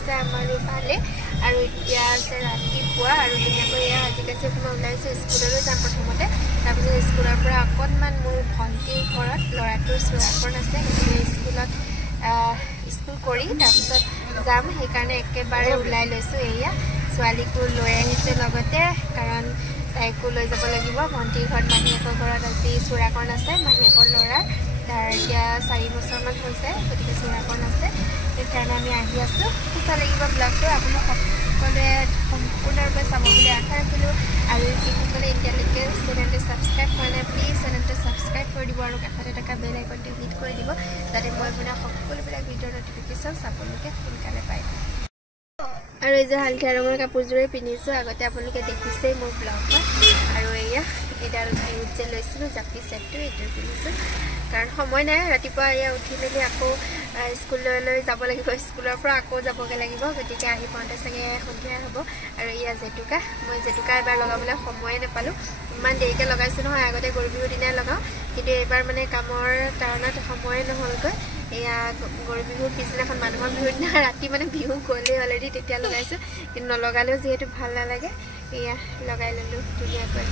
আছে আমাৰো ভালে আৰু এতিয়া আছে ৰাতিপুৱা আৰু ধুনীয়াকৈ এয়া আজিকালি মই ওলাইছোঁ স্কুললৈ যাম প্ৰথমতে তাৰপিছত স্কুলৰ পৰা অকণমান মোৰ ভণ্টিৰ ঘৰত ল'ৰাটোৰ চুৰাকৰণ আছে গতিকে স্কুল কৰি তাৰপিছত যাম সেইকাৰণে একেবাৰে ওলাই লৈছোঁ এয়া ছোৱালীকো লৈ আহিছে লগতে কাৰণ তাইকো লৈ যাব লাগিব ভণ্টিৰ ঘৰত মাহীয়েকৰ ঘৰত আজি চুৰাকৰণ আছে মাহীয়েকৰ ল'ৰাৰ তাৰ এতিয়া 4 বছৰমান হৈছে গতিকে চুৰাকৰণ আছে সেইকাৰণে আমি আহি আছোঁ ভাল লাগিব ব্লগটো আপোনাক সকলোৱে সম্পূৰ্ণৰূপে চাব বুলি আশা ৰাখিলোঁ আৰু যিসকলে এতিয়ালৈকে চেনেলটো ছাবস্ক্ৰাইব কৰা নাই প্লিজ চেনেলটো ছাবস্ক্ৰাইব কৰি দিব আৰু কাষতে থকা বেল আইকনটো হিট কৰি দিব যাতে মই বনোৱা সকলোবিলাক ভিডিঅ'ৰ নটিফিকেশ্যন আপোনালোকে সোনকালে পায় আৰু এই যে হালধীয়া ৰঙৰ কাপোৰযোৰে পিন্ধিছোঁ আগতে আপোনালোকে দেখিছেই মোৰ ব্লগত আৰু এয়া এডাল ভিউত যে লৈছিলোঁ জাপি ছেটটো এইটো পিন্ধিছোঁ কাৰণ সময় নাই ৰাতিপুৱা এয়া উঠি মেলি আকৌ স্কুললৈ যাব লাগিব স্কুলৰ পৰা আকৌ যাবগৈ লাগিব গতিকে আহি পাওঁতে চাগে সন্ধিয়া হ'ব আৰু এয়া জেতুকা মই জেতুকা এবাৰ লগাবলৈ সময়ে নাপালোঁ ইমান দেৰিকৈ লগাইছোঁ নহয় আগতে গৰু বিহুৰ দিনাই লগাওঁ কিন্তু এইবাৰ মানে কামৰ কাৰণত সময়ে নহ'লগৈ এয়া গৰু বিহুৰ পিছদিনাখন মানুহৰ বিহুৰ দিনা ৰাতি মানে বিহু গ'লেই অলৰেডি তেতিয়া লগাইছোঁ কিন্তু নলগালেও যিহেতু ভাল নালাগে এয়া লগাই ল'লোঁ ধুনীয়াকৈ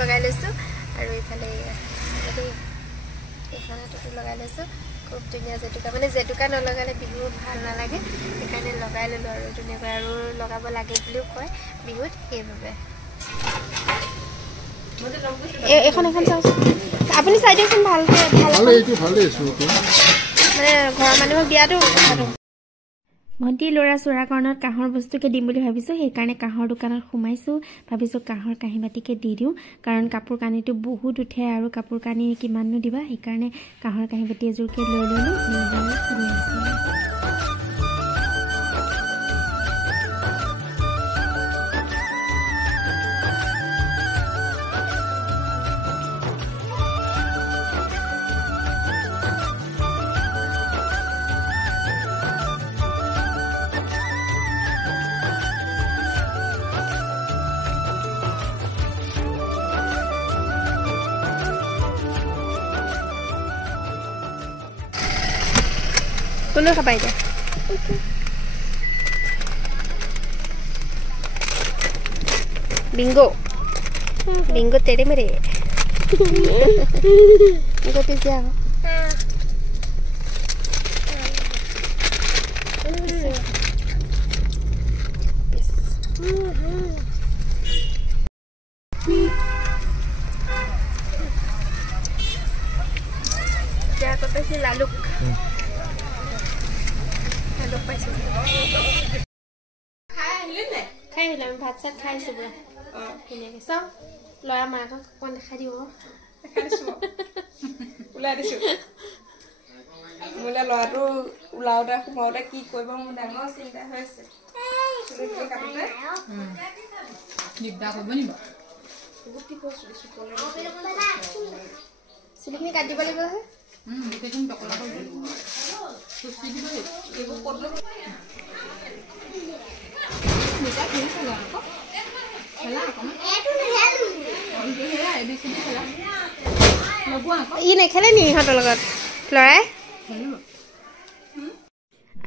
লগাই লৈছোঁ আৰু এইফালে এইখন হাততো লগাই লৈছোঁ খুব ধুনীয়া জেতুকা মানে জেতুকা নলগালে বিহু ভাল নালাগে সেইকাৰণে লগাই ল'লোঁ আৰু ধুনীয়াকৈ আৰু লগাব লাগে বুলিও কয় বিহুত সেইবাবে এখন চাওঁচোন আপুনি চাই দিয়কচোন ভালকৈ মানে ঘৰৰ মানুহক দিয়াটো ভণ্টিৰ ল'ৰা চুৰাকৰণত কাঁহৰ বস্তুকে দিম বুলি ভাবিছোঁ সেইকাৰণে কাঁহৰ দোকানত সোমাইছোঁ ভাবিছোঁ কাঁহৰ কাঁহী বাতিকে দি দিওঁ কাৰণ কাপোৰ কানিটো বহুত উঠে আৰু কাপোৰ কানি কিমাননো দিবা সেইকাৰণে কাঁহৰ কাঁহী বাতি এযোৰকে লৈ ল'লোঁ গৈ আছোঁ কোনে খাবা এতিয়া बिंगो तेरे मेरे बिंगो तुझे आओ क्या पता है लालुक খাই আহিলোঁ ভাত চাত খাইছোঁ পুৰা ধুনীয়াকৈ চাওঁ ল'ৰা মাকক অকণ দেখাই দিব ওলাই দিছোঁ মোলৈ ল'ৰাটো ওলাওঁতে সোমাওঁতে কি কৰিব মোৰ ডাঙৰ চিন্তা হৈছে দিগদাৰ কৰিব নিব চুলিখিনি কাটি দিব লাগিব নহয় ই নেখেলে নি ইহঁতৰ লগত ল'ৰাই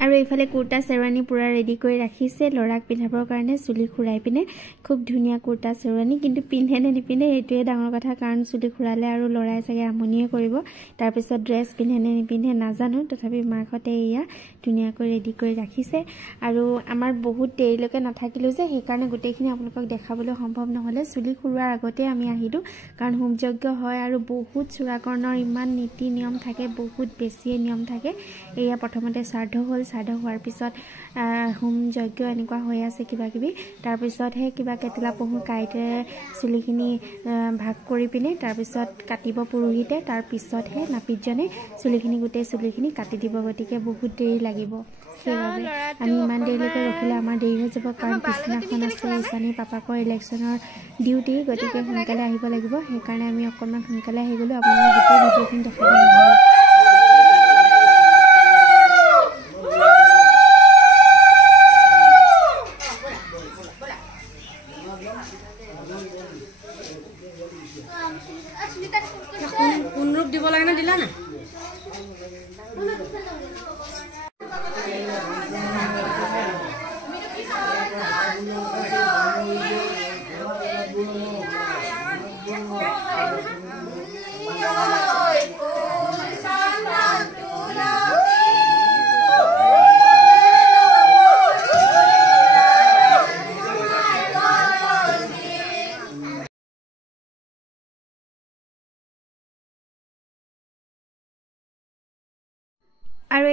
আৰু এইফালে কুৰ্তা চেৰৱানী পুৰা ৰেডি কৰি ৰাখিছে ল'ৰাক পিন্ধাবৰ কাৰণে চুলি খুৰাই পিনে খুব ধুনীয়া কুৰ্তা চেৰৱানী কিন্তু পিন্ধে নে নিপিন্ধে এইটোৱে ডাঙৰ কথা কাৰণ চুলি খুৰালে আৰু ল'ৰাই চাগে আমনিয়ে কৰিব তাৰপিছত ড্ৰেছ পিন্ধে নে নিপিন্ধে নাজানো তথাপি মাকহঁতে এয়া ধুনীয়াকৈ ৰেডি কৰি ৰাখিছে আৰু আমাৰ বহুত দেৰিলৈকে নাথাকিলোঁ যে সেইকাৰণে গোটেইখিনি আপোনালোকক দেখাবলৈ সম্ভৱ নহ'লে চুলি খুৰোৱাৰ আগতে আমি আহিলোঁ কাৰণ হোমযজ্ঞ হয় আৰু বহুত চুৰাকৰণৰ ইমান নীতি নিয়ম থাকে বহুত বেছিয়ে নিয়ম থাকে এয়া প্ৰথমতে শ্ৰাদ্ধ হ'ল শ্ৰাদ্ধ হোৱাৰ পিছত হোম যজ্ঞ এনেকুৱা হৈ আছে কিবাকিবি তাৰপিছতহে কিবা কেটেলা পহু কাইটেৰে চুলিখিনি ভাগ কৰি পিনে তাৰপিছত কাটিব পুৰোহিতে তাৰপিছতহে নাপিতজনে চুলিখিনি গোটেই চুলিখিনি কাটি দিব গতিকে বহুত দেৰি লাগিব সেইবাবে আমি ইমান দেৰিলৈকে ৰখিলে আমাৰ দেৰি হৈ যাব কাৰণ পিছদিনাখন আছে ঈশানীৰ পাপাকৰ ইলেকশ্যনৰ ডিউটি গতিকে সোনকালে আহিব লাগিব সেইকাৰণে আমি অকণমান সোনকালে আহি গ'লোঁ আপোনালোকে গোটেই ভিডিঅ'খিনি দেখাব নহ'ল দিব লাগে না দিলা না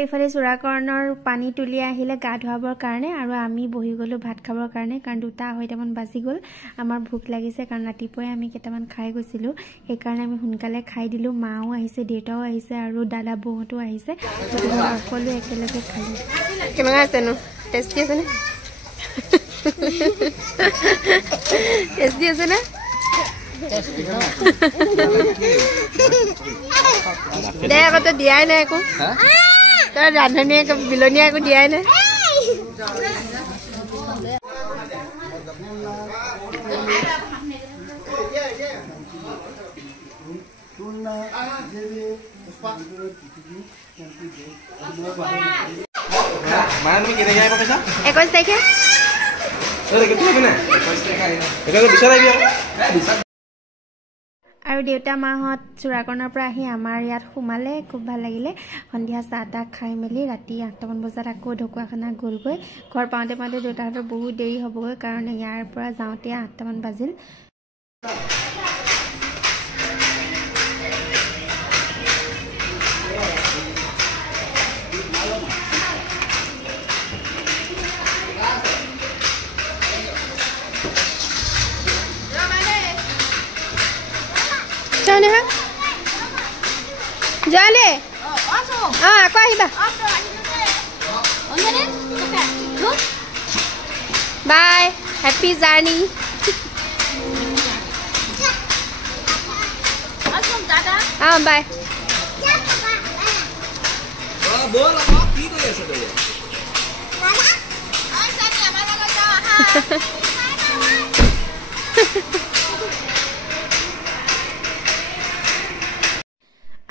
এইফালে চূড়াকৰণৰ পানী তুলি আহিলে গা ধুৱাবৰ কাৰণে আৰু আমি বহি গ'লো ভাত খাবৰ কাৰণে কাৰণ 2:30 বাজি গ'ল আমাৰ ভোক লাগিছে কাৰণ ৰাতিপুৱাই আমি কেইটামান খাই গৈছিলোঁ সেইকাৰণে আমি সোনকালে খাই দিলোঁ মাও আহিছে দেউতাও আহিছে আৰু দাদা বৌহঁতো আহিছে সকলোৱে একেলগে খালোঁ কেনেকুৱা আছেনো টেষ্টি আছেনে টেষ্টি আছেনে দে আকৌ তই দিয়াই নাই একো তই ৰান্ধনীয়ে বিলনীয়ে একো দিয়াই নাই আৰু দেউতা মাহঁত চূড়াকৰণৰ পৰা আহি আমাৰ ইয়াত সোমালে খুব ভাল লাগিলে সন্ধিয়া চাহ তাহ খাই মেলি ৰাতি 8টামান বজাত আকৌ ঢকুৱাখানা গ'লগৈ ঘৰ পাওঁতে পাওঁতে দেউতাহঁতৰ বহুত দেৰি হ'বগৈ কাৰণ ইয়াৰ পৰা যাওঁতে 8টামান বাজিল Jale. Aku ahiba. Bye. Happy journey. Bye.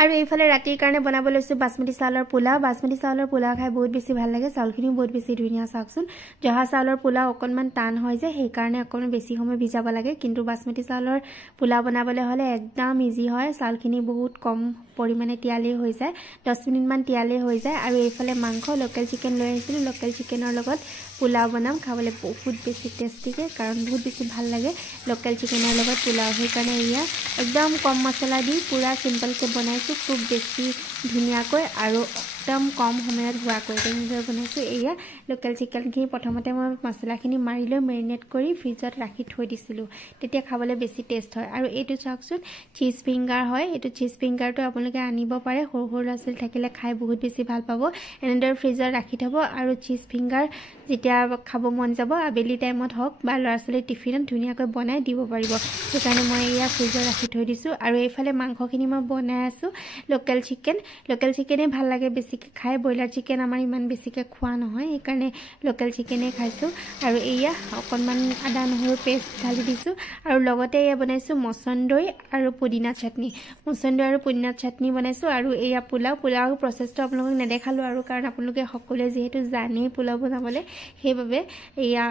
আৰু এইফালে ৰাতিৰ কাৰণে বনাব লৈছো বাসমতি চাউলৰ পোলাও খাই বহুত বেছি ভাল লাগে চাউলখিনিও বহুত বেছি ধুনীয়া চাওকচোন জহা চাউলৰ পোলাও অকনমান টান হয় যে সেই কাৰণে অকনমান বেছি সময় ভিজাব লাগে কিন্তু বাসমতি চাউলৰ পোলাও বনাবলৈ হলে একদম ইজি হয় চাউলখিনি বহুত কম পৰিমাণে তিয়ালে হৈ যায় 10 মিনিট মান তিয়ালে হৈ যায় আৰু এইফালে মাংস লোকেল চিকেন লৈ আহিছিলো লোকেল চিকেনৰ লগত পোলাও বনাম খাবলৈ বহুত বেছি টেষ্টিকে কাৰণ বহুত বেছি ভাল লাগে লোকেল চিকেনৰ লগত পোলাও সেই কাৰণে ইয়া একদম কম মছলা দি পুৰা সিম্পলকে বনাইছো খুব বেছি ধুনীয়াকৈ আৰু একদম কম সময়ত হোৱাকৈ তেনেদৰে বনাইছো এয়া লোকেল চিকেনখিনি প্ৰথমতে মই মছলাখিনি মাৰি লৈ মেৰিনেট কৰি ফ্ৰিজত ৰাখি থৈ দিছিলোঁ তেতিয়া খাবলৈ বেছি টেষ্ট হয় আৰু এইটো চাওকচোন চিজ ফিংগাৰ হয় এইটো চিজ ফিংগাৰটো আপোনালোকে আনিব পাৰে সৰু সৰু ল'ৰা ছোৱালী থাকিলে খাই বহুত বেছি ভাল পাব এনেদৰে ফ্ৰিজত ৰাখি থ'ব আৰু চিজ ফিংগাৰ যেতিয়া খাব মন যাব আবেলি টাইমত হওক বা ল'ৰা ছোৱালীৰ টিফিনত ধুনীয়াকৈ বনাই দিব পাৰিব সেইকাৰণে মই এয়া ফ্ৰিজত ৰাখি থৈ দিছোঁ আৰু এইফালে মাংসখিনি মই বনাই আছোঁ লোকেল চিকেনে ভাল লাগে বেছিকৈ খাই ব্ৰইলাৰ চিকেন আমাৰ ইমান বেছিকৈ খোৱা নহয় সেইকাৰণে লোকেল চিকেনে খাইছোঁ আৰু এয়া অকণমান আদা নহৰু পেষ্ট ঢালি দিছোঁ আৰু লগতে এয়া বনাইছোঁ মচন্দৈ আৰু পুদিনা চাটনি বনাইছোঁ আৰু এয়া পোলাও প্ৰচেছটো আপোনালোকক নেদেখালোঁ আৰু কাৰণ আপোনালোকে সকলোৱে যিহেতু জানেই পোলাও বনাবলৈ সেইবাবে এয়া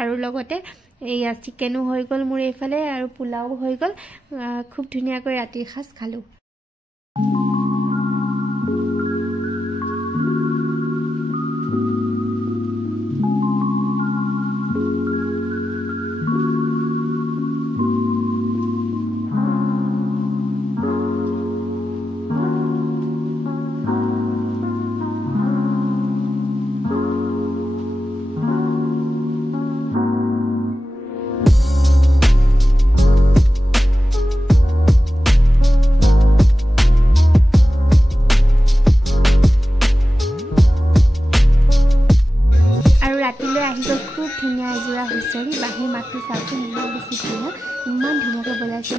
আৰু লগতে এয়া চিকেনো হৈ গ'ল মোৰ এইফালে আৰু পোলাও হৈ গ'ল খুব ধুনীয়াকৈ ৰাতিৰ সাজ খালোঁ খুব ধুনীয়া এযোৰা হুঁচৰি বাঁহীৰ মাতটো চাওকচোন ইমান বেছি ধুনীয়া ইমান ধুনীয়াকৈ বজাইছে